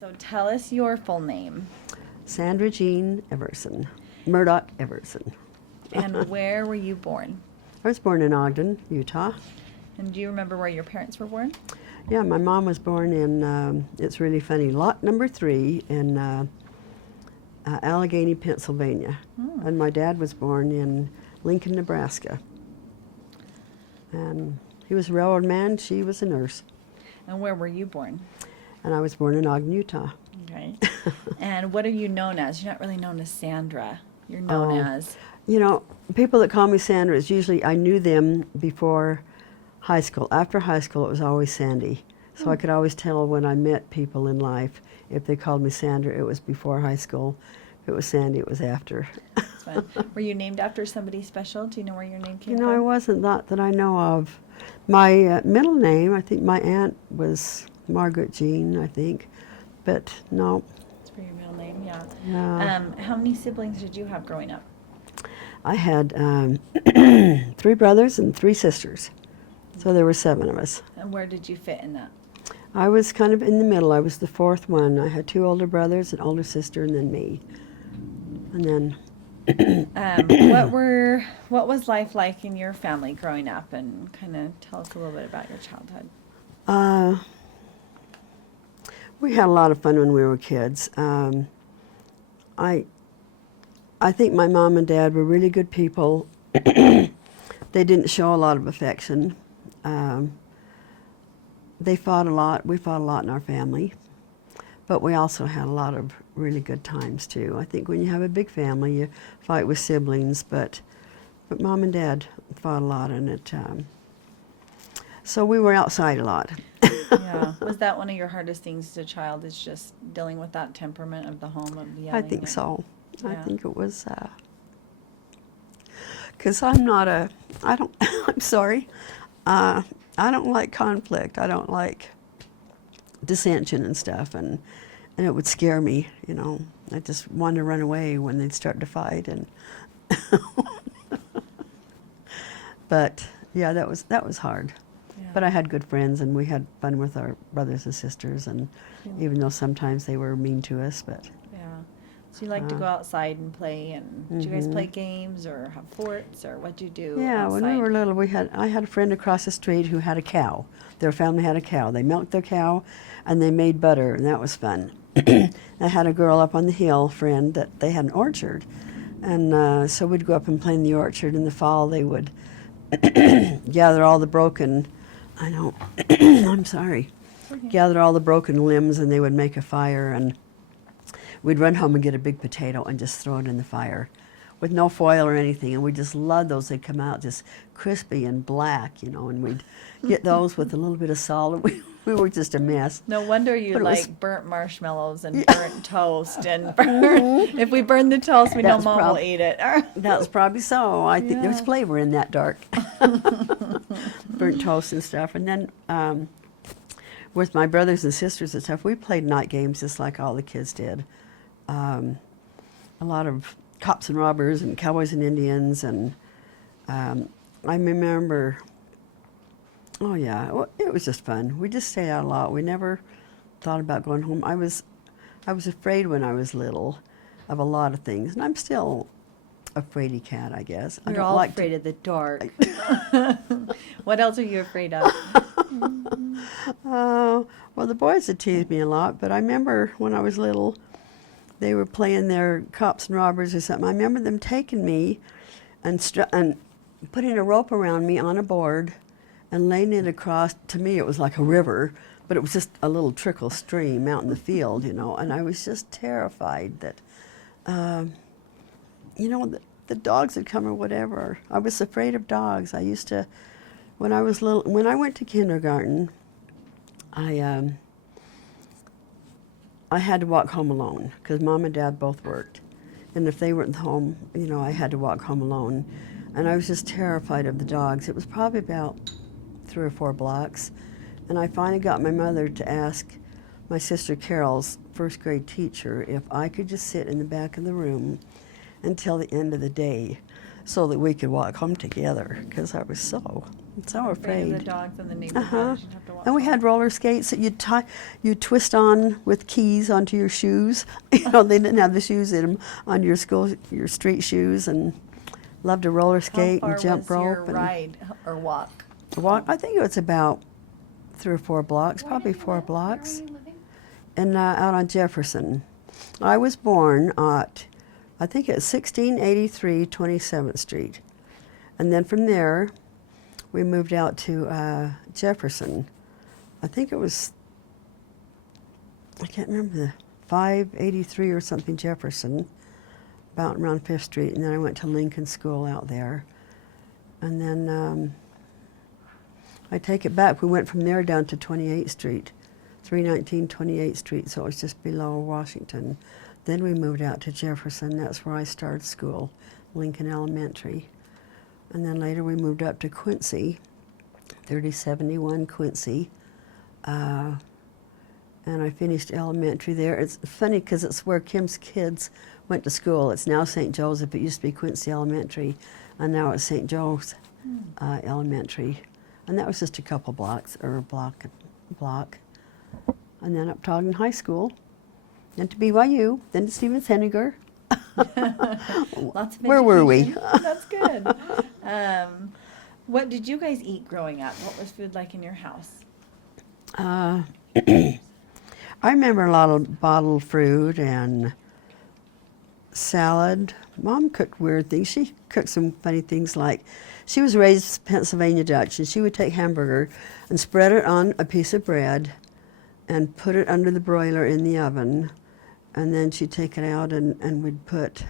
So tell us your full name Sandra Jean Everson, Murdoch Everson. and where were you born? I was born in Ogden, Utah. And do you remember where your parents were born? Yeah, my mom was born in, it's really funny, lot number 3 in Allegheny, Pennsylvania. And my dad was born in Lincoln, Nebraska. And he was a railroad man, she was a nurse. And where were you born? And I was born in Ogden, Utah. Okay. And what are you known as? You're not really known as Sandra. You're known as... You know, people that call me Sandra, it's usually, I knew them before high school. After high school, it was always Sandy. So I could always tell when I met people in life, if they called me Sandra, it was before high school. If it was Sandy, it was after. That's fun. Were you named after somebody special? Do you know where your name came You know, I from? wasn't that I know of. My middle name, I think my aunt was Margaret Jean, I think. But no. That's for your middle name, yeah. Yeah. How many siblings did you have growing up? I had 3 brothers and 3 sisters. So there were 7 of us. And where did you fit in that? I was kind of in the middle. I was the 4th one. I had 2 older brothers, an older sister, and then me. And then What was life like in your family growing up, and kind of tell us a little bit about your childhood? we had a lot of fun when we were kids. I think my mom and dad were really good people. They didn't show a lot of affection. They fought a lot. We fought a lot in our family. But we also had a lot of really good times, too. I think when you have a big family, you fight with siblings, but Mom and Dad fought a lot, and so we were outside a lot. Yeah. Was that one of your hardest things as a child, is just dealing with that temperament of the home, of the I yelling? think so. I Yeah. think it was, because I'm sorry, I don't like conflict. I don't like dissension and stuff, and it would scare me, you know. I just wanted to run away when they'd start to fight, and but yeah, that was hard. Yeah. But I had good friends, and we had fun with our brothers and sisters, and even though sometimes they were mean to us, but Yeah. So you like to go outside and play, and did you guys play games or have forts, or what'd you do yeah, outside? when we were little, I had a friend across the street who had a cow. Their family had a cow. They milked their cow, and they made butter, and that was fun. I had a girl up on the hill, friend, that they had an orchard, and so we'd go up and play in the orchard. In the fall, they would gather all the broken, I know, I'm sorry, gather all the broken limbs, and they would make a fire, and we'd run home and get a big potato and just throw it in the fire with no foil or anything, and we just loved those. They'd come out just crispy and black, you know, and we'd get those with a little bit of salt. We were just a mess. No wonder you But it was- like burnt marshmallows and burnt toast and if we burn the toast, we know That's Mom will eat it. That was probably so. I think there was Yeah. flavor in that dark. Burnt toast and stuff. And then with my brothers and sisters and stuff, we played night games just like all the kids did. A lot of cops and robbers and cowboys and Indians, and I remember, oh yeah, it was just fun. We just stayed out a lot. We never thought about going home. I was afraid when I was little of a lot of things, and I'm still a fraidy cat, I guess. I We're don't all like afraid of the dark. What else are you afraid of? Oh, well, the boys had teased me a lot, but I remember when I was little, they were playing their cops and robbers or something. I remember them taking me and putting a rope around me on a board and laying it across. To me, it was like a river, but it was just a little trickle stream out in the field, you know. And I was just terrified that, you know, the dogs would come or whatever. I was afraid of dogs. I used to, when I was little, when I went to kindergarten, I had to walk home alone because Mom and Dad both worked. And if they weren't home, you know, I had to walk home alone. And I was just terrified of the dogs. It was probably about 3 or 4 blocks. And I finally got my mother to ask my sister Carol's first grade teacher if I could just sit in the back of the room until the end of the day so that we could walk home together, because I was so So Afraid of the afraid. dogs in the Uh-huh. neighborhood. You'd have to watch And we out. had roller skates that you twist on with keys onto your shoes. You know, they didn't have the shoes in them, on your street shoes, and loved to roller How skate far and jump was your rope and ride or walk? walk. I think it was about 3 or 4 blocks, Where probably did you 4 live? blocks, Where were you living? and out on Jefferson. I was born at, I think it's 1683 27th Street, and then from there, we moved out to Jefferson. I think it was, I can't remember, the 583 or something Jefferson, about around 5th Street, and then I went to Lincoln School out there. And then I take it back, we went from there down to 28th Street, 319 28th Street, so it was just below Washington. Then we moved out to Jefferson, that's where I started school, Lincoln Elementary. And then later we moved up to Quincy, 3071 Quincy. And I finished elementary there. It's funny because it's where Kim's kids went to school. It's now St. Joseph. It used to be Quincy Elementary, and now it's St. Joe's Elementary. And that was just a couple blocks, or a block. And then up to Ogden High School, then to BYU, then to Stephen Senegar. Lots of Where were we? education. That's good. What did you guys eat growing up? What was food like in your house? I remember a lot of bottled fruit and salad. Mom cooked weird things. She cooked some funny things, like she was raised Pennsylvania Dutch, and she would take hamburger and spread it on a piece of bread and put it under the broiler in the oven, and then she'd take it out and we'd put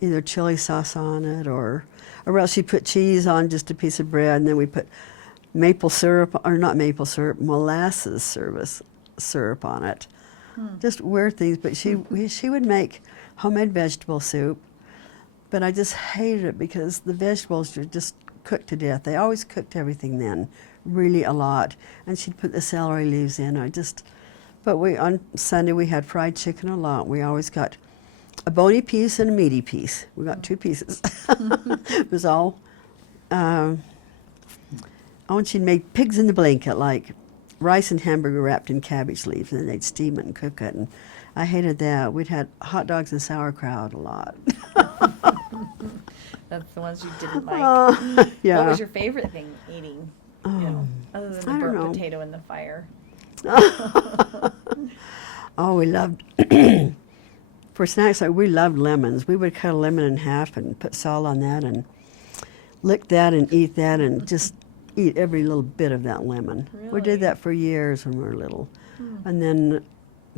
either chili sauce on it, or else she'd put cheese on just a piece of bread, and then we put maple syrup, or not maple syrup, molasses syrup on it. Just weird things, but she would make homemade vegetable soup, but I just hated it because the vegetables were just cooked to death. They always cooked everything then, really a lot, and she'd put the celery leaves in. But on Sunday we had fried chicken a lot. We always got a bony piece and a meaty piece. We got 2 pieces. It was all. Oh, and she'd make pigs in the blanket, like rice and hamburger wrapped in cabbage leaves, and then they'd steam it and cook it. And I hated that. We'd had hot dogs and sauerkraut a lot. That's the ones you didn't like. Yeah. What was your favorite thing eating? You know, other than the I don't burnt know. potato in the fire. Oh, we loved, for snacks, we loved lemons. We would cut a lemon in half and put salt on that and lick that and eat that and just eat every little bit of that lemon. We Really? did that for years when we were little. And then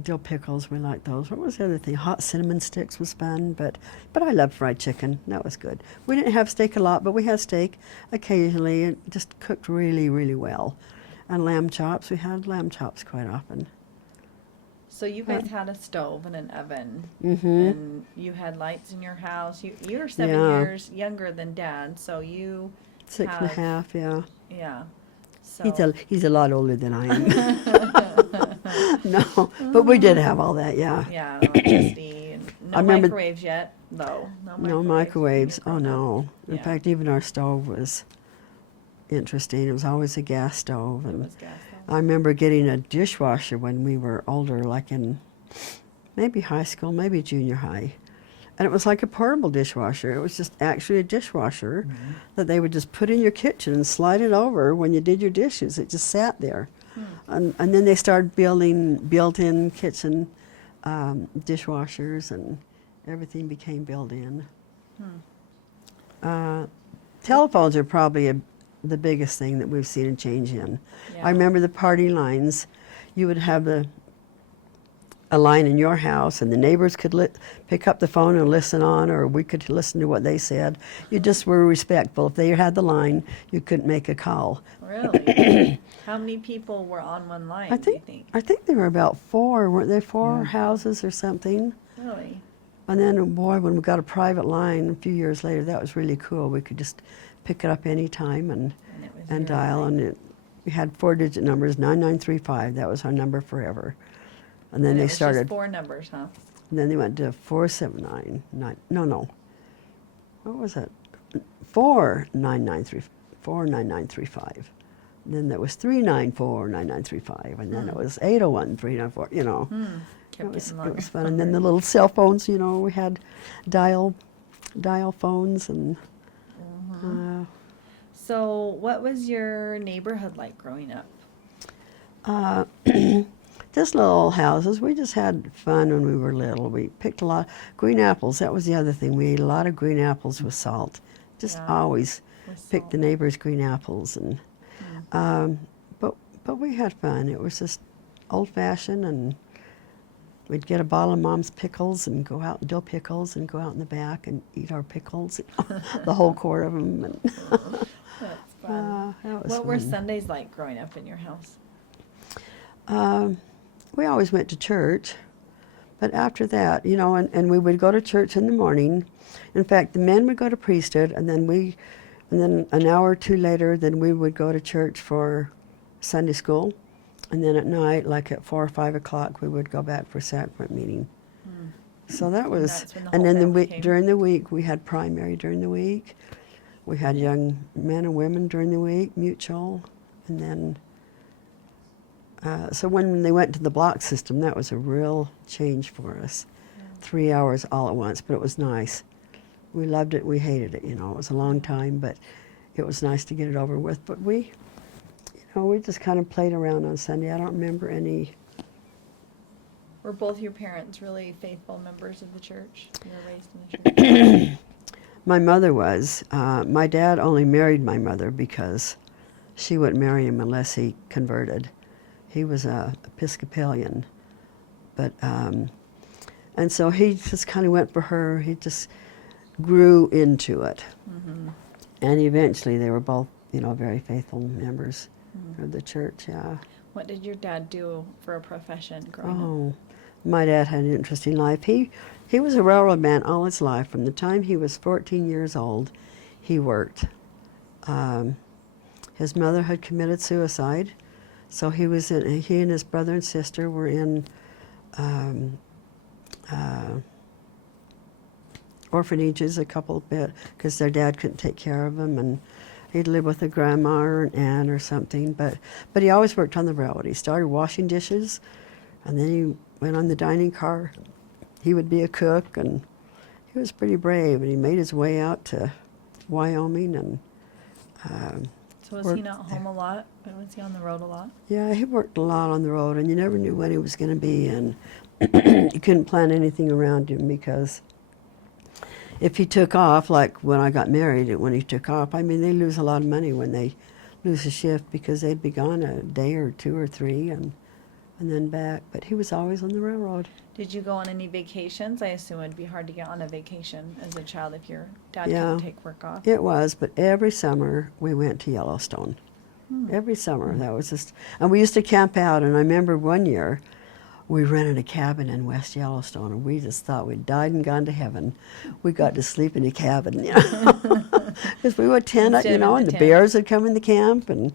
dill pickles, we liked those. What was the other thing? Hot cinnamon sticks was fun, but I loved fried chicken. That was good. We didn't have steak a lot, but we had steak occasionally, and just cooked really, really well. And lamb chops, we had lamb chops quite often. So you guys had a stove and an oven, Mm-hmm. and you had lights in your house. You were 7 Yeah. years younger than Dad, so you 6.5, yeah. yeah. So He's a lot older than I am. No, but we did have all that, yeah. yeah, electricity and no I remember- microwaves yet, though. No microwaves. Oh, no. In Yeah. fact, even our stove was interesting. It was always a gas stove. It And was gas. I remember getting a dishwasher when we were older, like in maybe high school, maybe junior high. And it was like a portable dishwasher. It was just actually a dishwasher that they would just put in your kitchen and slide it over when you did your dishes. It just sat there. And then they started building built-in kitchen dishwashers, and everything became built-in. Telephones are probably the biggest thing that we've seen a change in. Yeah. I remember the party lines. You would have a line in your house, and the neighbors could pick up the phone and listen on, or we could listen to what they said. You just were respectful. If they had the line, you couldn't make a call. Really? How many people were on one line, I do you think think? there were about 4, weren't there? 4 houses or something. Really? And then, boy, when we got a private line a few years later, that was really cool. We could just pick it up any time and it was and your dial, line. and it. We had 4-digit numbers, 9935. That was our number forever. And then And it they was started. just 4 numbers, huh? And then they went to 4799. No. What was it? 49935. 49935. Then there was 3949935, and then it was 801-394. You know, Kept getting it longer. was fun. And then the little cell phones. You know, we had dial phones, and So, what was your neighborhood like growing up? just little houses. We just had fun when we were little. We picked a lot green apples. That was the other thing. We ate a lot of green apples with salt. Just Yeah, always with picked the salt. neighbors' green apples, and but we had fun. It was just old fashioned, and we'd get a bottle of Mom's pickles and go out, dill pickles, and go out in the back and eat our pickles, the whole quart of them. And That's fun. that was What were fun. Sundays like growing up in your house? We always went to church, but after that, you know, and we would go to church in the morning. In fact, the men would go to priesthood, and then an hour or two later, then we would go to church for Sunday school, and then at night, like at 4 or 5 o'clock, we would go back for sacrament meeting. So that was, that's when the and whole then family came? during the week, we had primary during the week. We had young men and women during the week, mutual, and then. So when they went to the block system, that was a real change for us. 3 hours all at once, but it was nice. We loved it, we hated it, you know. It was a long time, but it was nice to get it over with. But we just kind of played around on Sunday. I don't remember any. Were both your parents really faithful members of the church? You were raised in the church? My mother was. My dad only married my mother because she wouldn't marry him unless he converted. He was a Episcopalian, but and so he just kind of went for her. He just grew into it, and eventually they were both, you know, very faithful members of the church. Yeah. What did your dad do for a profession growing up? Oh, my dad had an interesting life. He was a railroad man all his life. From the time he was 14 years old, he worked. His mother had committed suicide. So he and his brother and sister were in orphanages a couple bit because their dad couldn't take care of them, and he'd live with a grandma or an aunt or something. But he always worked on the railroad. He started washing dishes, and then he went on the dining car. He would be a cook, and he was pretty brave. And he made his way out to Wyoming, and So was he not home a lot? Was he on the road a lot? yeah, he worked a lot on the road, and you never knew when he was going to be, and you couldn't plan anything around him because if he took off, like when I got married, when he took off, I mean, they lose a lot of money when they lose a shift because they'd be gone a day or 2 or 3 and then back. But he was always on the railroad. Did you go on any vacations? I assume it'd be hard to get on a vacation as a child if your dad Yeah. couldn't take work off. It was, but every summer we went to Yellowstone. Every summer, that was just, and we used to camp out, and I remember one year we rented a cabin in West Yellowstone, and we just thought we'd died and gone to heaven. We got to sleep in a cabin, you know, because we would tent, Instead you of know, in and the the tent. bears would come in the camp, and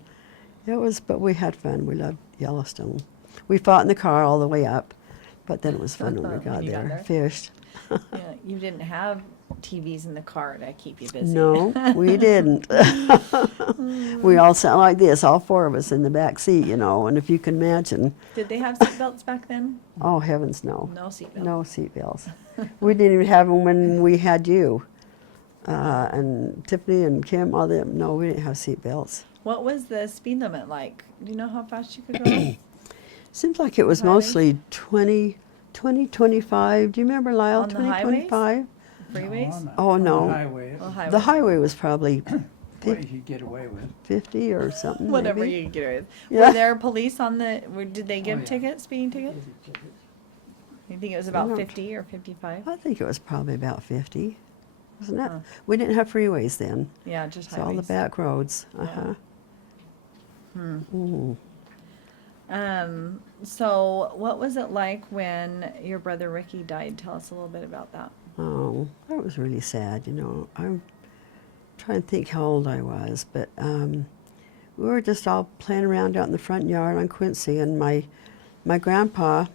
it was, but we had fun. We loved Yellowstone. We fought in the car all the way up, but then it was fun when we When got you got there. there. Fished. Yeah, you didn't have TVs in the car to keep you busy. No, we didn't. We all sat like this, all 4 of us in the back seat, you know, and if you can imagine, Did they have seatbelts back then? oh heavens, no. No seatbelts. No seatbelts. We didn't even have them when we had you. And Tiffany and Kim, all them, no, we didn't have seatbelts. What was the speed limit like? Do you know how fast you could go? Seems like it was Highways? mostly 20, 25. Do you remember, Lyle? On the 20, highways? 25? Freeways? Oh, On no. the highway, Well, highway. The highway was probably what you could get away with. 50 or something. Whatever maybe. you could get away with. Yeah. Were there police on the? Did they give yeah. tickets, speeding tickets? You think it was about don't- 50 or 55? I think it was probably about 50. Wasn't it? Huh. We didn't have freeways then. Yeah, just It's all the highways. back roads. Uh-huh. Mm. So what was it like when your brother Ricky died? Tell us a little bit about that. Oh, that was really sad, you know. I'm trying to think how old I was, but we were just all playing around out in the front yard on Quincy, and my grandpa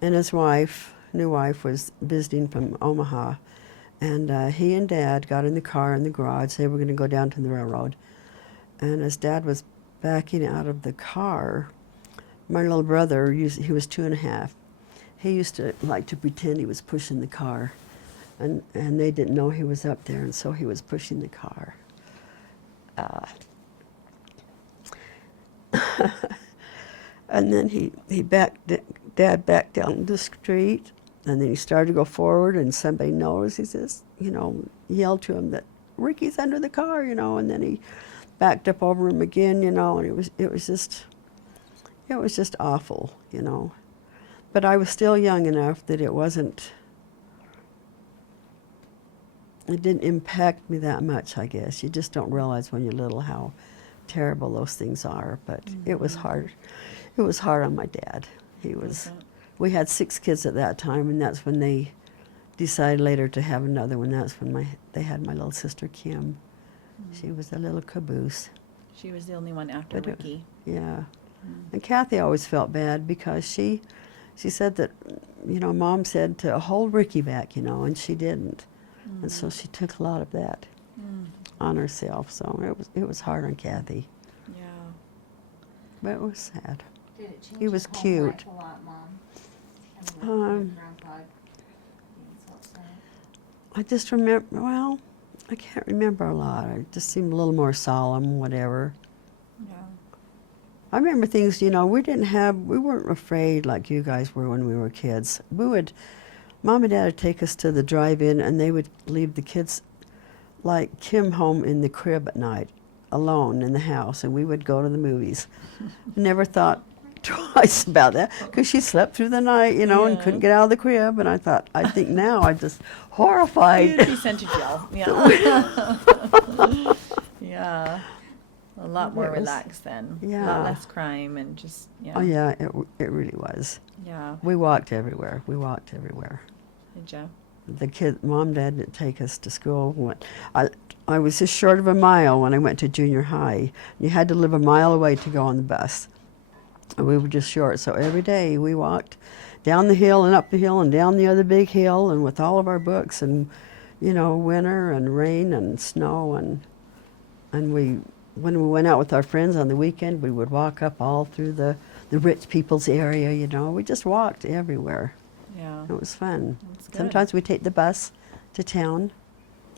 and his wife, new wife, was visiting from Omaha, and he and Dad got in the car in the garage. They were going to go down to the railroad, And as Dad was backing out of the car, my little brother, he was 2.5. He used to like to pretend he was pushing the car. And they didn't know he was up there, and so he was pushing the car. And then Dad backed down the street, and then he started to go forward, and somebody noticed. He says, yelled to him that Ricky's under the car, and then he backed up over him again, and it was just awful, But I was still young enough that it didn't impact me that much, I guess. You just don't realize when you're little how terrible those things are. But it was hard. It was hard on my dad. We had 6 kids at that time, and that's when they decided later to have another one. That's when they had my little sister Kim. She was a little caboose. She was the only one after Ricky. Yeah. And Kathy always felt bad because she said that, Mom said to hold Ricky back, and she didn't. And so she took a lot of that on herself. So it was hard on Kathy. Yeah. But it was sad. Did it change He was your home cute. life a lot, Mom? I mean, Grandpa being so upset. I just remember, I can't remember a lot. It just seemed a little more solemn, whatever. Yeah. I remember things, we weren't afraid like you guys were when we were kids. Mom and Dad would take us to the drive-in, and they would leave the kids, like Kim, home in the crib at night, alone in the house, and we would go to the movies. Never thought twice about that, because she slept through the night, and couldn't get out of the crib, and I think now I'm just horrified. You'd be sent to jail. Yeah. Yeah. A lot more relaxed then. Yeah. A lot less crime and just, Oh yeah, it really was. Yeah. We walked everywhere. Did you? Mom and Dad didn't take us to school. I was just short of a mile when I went to junior high. You had to live a mile away to go on the bus. And we were just short, so every day we walked down the hill and up the hill and down the other big hill, and with all of our books, and winter and rain and snow, and when we went out with our friends on the weekend, we would walk up all through the rich people's area. We just walked everywhere. Yeah. It was fun. That's good. Sometimes we'd take the bus to town.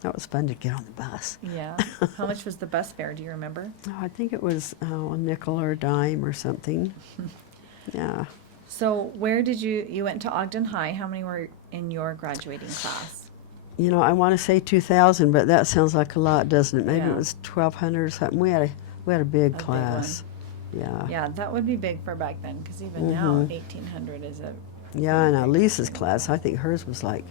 That was fun to get on the bus. Yeah. How much was the bus fare? Do you remember? Oh, I think it was a nickel or a dime or something. Yeah. So where did you went to Ogden High? How many were in your graduating class? I want to say 2,000, but that sounds like a lot, doesn't it? Maybe Yeah. it was 1,200 or something. We had a big big class. Yeah. Yeah, that would be big for back then, because even now, 1,800 is a... Yeah, and Lisa's class, I think hers was like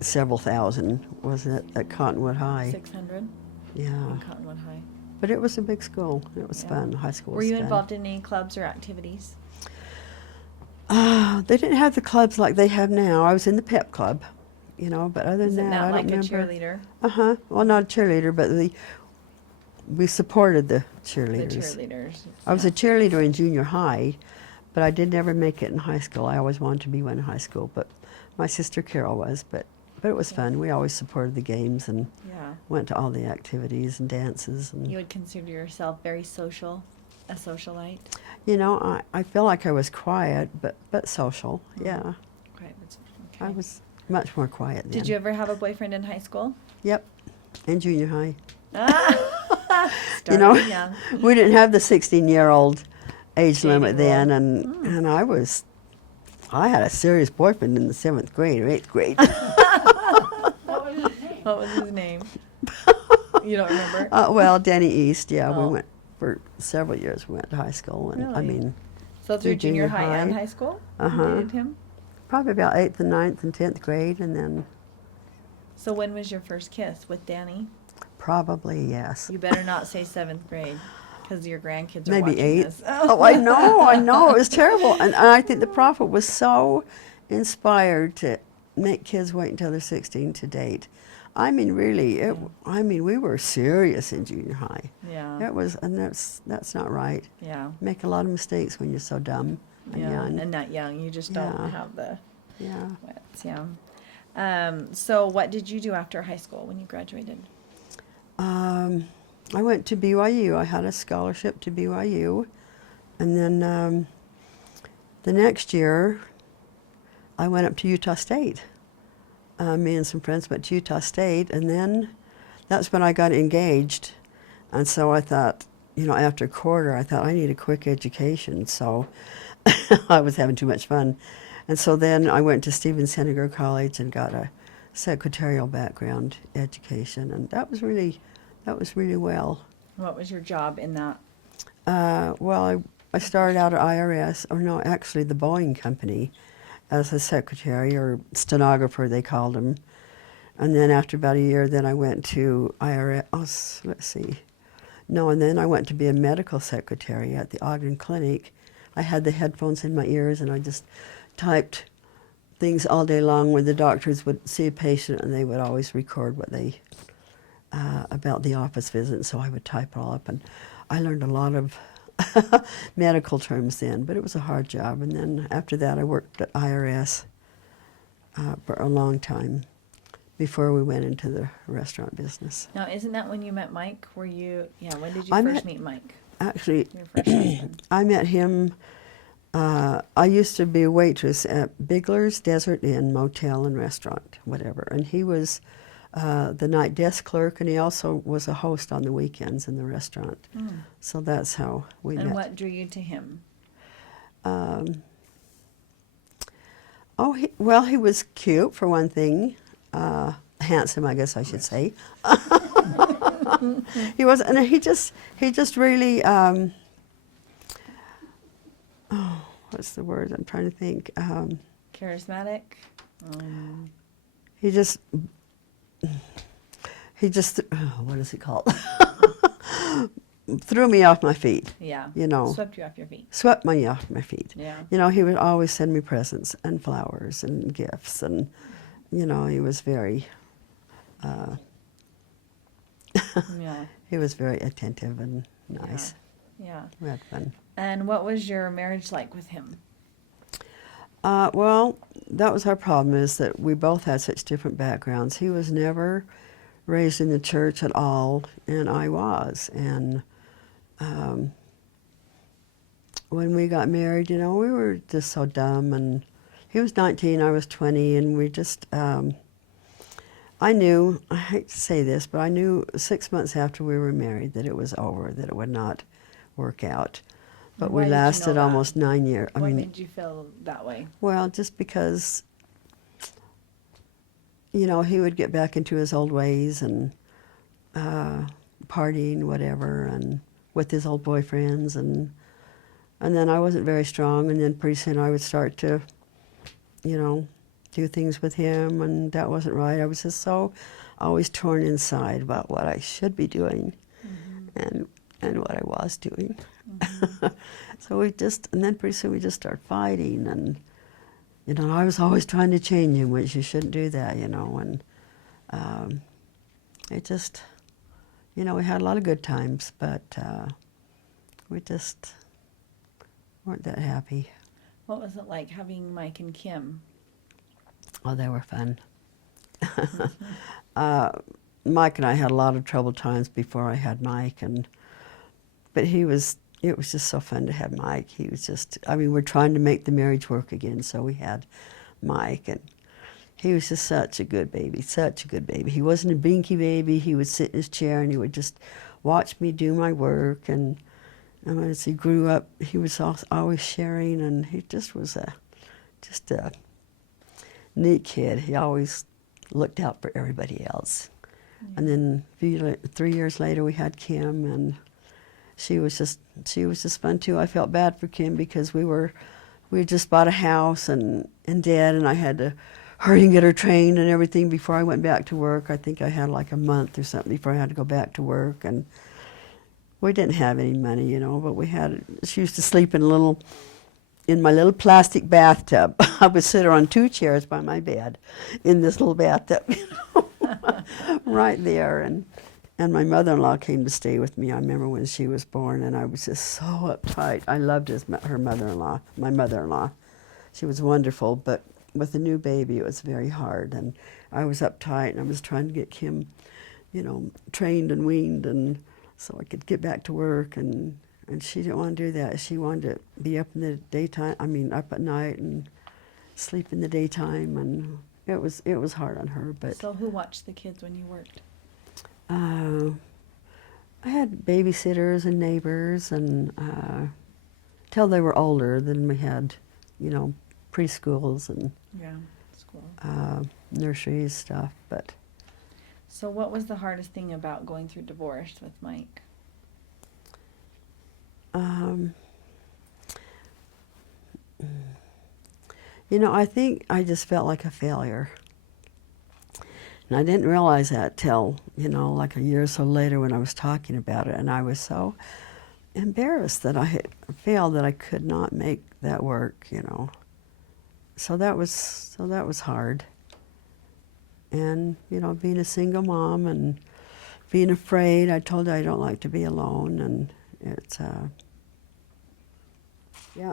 several thousand, wasn't it, at Cottonwood High? 600 Yeah. in Cottonwood High. But it was a big school. It was Yeah. fun. High school Were was you fun. involved in any clubs or activities? They didn't have the clubs like they have now. I was in the pep club, but other than Is it that, not I like don't a remember. cheerleader? Uh-huh. Well, not a cheerleader, but we supported the cheerleaders. The cheerleaders. I was a cheerleader in junior high, but I did never make it in high school. I always wanted to be one in high school, but my sister Carol was. But it was fun. We always supported the games and Yeah. went to all the activities and dances. And You would consider yourself very social, a socialite? I feel like I was quiet, but social. Yeah, Right. Okay. I was much more quiet then. Did you ever have a boyfriend in high school? Yep, in junior high. Starting young. We didn't have the 16-year-old age Dating limit then, rule. and I had a serious boyfriend in the 7th grade or 8th grade. What was his name? You don't remember? Well, Danny East, yeah, Oh. we went for several years. We went to high school, and I Really? mean, So through junior junior high and high. high school? Uh-huh. You dated him? probably about 8th and 9th and 10th grade, and then So when was your first kiss with Danny? probably, yes. You better not say 7th grade, because your grandkids are Maybe watching 8th. this. Oh, I know, it was terrible. And I think the prophet was so inspired to make kids wait until they're 16 to date. I mean, really, we were serious in junior high. Yeah. It was, and that's not right. Yeah. Make a lot of mistakes when you're so dumb and Yeah. young. And not young. You just Yeah. don't have the Yeah. wits. Yeah. So what did you do after high school when you graduated? I went to BYU. I had a scholarship to BYU. And then the next year, I went up to Utah State. Me and some friends went to Utah State, and then that's when I got engaged. And so I thought, you know, after a quarter, I thought I need a quick education. So I was having too much fun. And so then I went to Stephen Senegar College and got a secretarial background education, and that was really well. What was your job in that? Well, I started out at IRS, or no, actually the Boeing company, as a secretary or stenographer, they called them. And then after about a year, then I went to IRS, let's see. No, and then I went to be a medical secretary at the Ogden Clinic. I had the headphones in my ears, and I just typed things all day long where the doctors would see a patient, and they would always record what they, about the office visit, so I would type it all up. And I learned a lot of medical terms then, but it was a hard job. And then after that, I worked at IRS for a long time before we went into the restaurant business. Now, isn't that when you met Mike? When did you I first met- meet Mike? Actually, Your first husband. I met him. I used to be a waitress at Bigler's Desert Inn Motel and Restaurant, whatever. And he was the night desk clerk, and he also was a host on the weekends in the restaurant. Mm. So that's how we And met. what drew you to him? He was cute for one thing. Handsome, I guess I should say. He was, and he just really. What's the word? I'm trying to think. Charismatic? He just, what is it called? Threw me off my feet. Yeah. You know. Swept you off your feet. Swept me off my feet. Yeah. You know, he would always send me presents and flowers and gifts, and you know, he was very. Yeah. He was very attentive and nice. Yeah. We had fun. And what was your marriage like with him? Well, that was our problem, is that we both had such different backgrounds. He was never raised in the church at all, and I was. And when we got married, you know, we were just so dumb. And he was 19, I was 20, and we just, I knew, I hate to say this, but I knew 6 months after we were married that it was over, that it would not work out. But Why we did you know lasted that? almost 9 years. What made you feel that way? Well, just because, you know, he would get back into his old ways and partying, whatever, and with his old boyfriends, and then I wasn't very strong, and then pretty soon I would start to, you know, do things with him, and that wasn't right. I was just so always torn inside about what I should be doing, and what I was doing. So and then pretty soon we just started fighting, and, you know, I was always trying to change him, which you shouldn't do that, you know, and it just, you know, we had a lot of good times, but we just weren't that happy. What was it like having Mike and Kim? Oh, they were fun. Mike and I had a lot of troubled times before I had Mike, but it was just so fun to have Mike. He was just, I mean, we're trying to make the marriage work again, so we had Mike, and he was just such a good baby, such a good baby. He wasn't a binky baby. He would sit in his chair and he would just watch me do my work, and as he grew up, he was always sharing, and he just was just a neat kid. He always looked out for everybody else. And then 3 years later, we had Kim, and she was just fun too. I felt bad for Kim because we had just bought a house and debt, and I had to hurry and get her trained and everything before I went back to work. I think I had like a month or something before I had to go back to work, and we didn't have any money, you know, but she used to sleep in my little plastic bathtub. I would sit her on 2 chairs by my bed in this little bathtub, you know, right there. And my mother-in-law came to stay with me. I remember when she was born, and I was just so uptight. I loved her mother-in-law, my mother-in-law. She was wonderful, but with a new baby, it was very hard. And I was uptight, and I was trying to get Kim, you know, trained and weaned, and so I could get back to work. And she didn't want to do that. She wanted to be up in the daytime. I mean, up at night and sleep in the daytime, and it was hard on her. But So who watched the kids when you worked? I had babysitters and neighbors, and till they were older, then we had, you know, preschools and Yeah, school. nurseries stuff. But So what was the hardest thing about going through divorce with Mike? you know, I think I just felt like a failure. And I didn't realize that till, you know, like a year or so later when I was talking about it. And I was so embarrassed that I had failed, that I could not make that work, you know. So that was hard. And, you know, being a single mom and being afraid. I told her I don't like to be alone. And it's, yeah.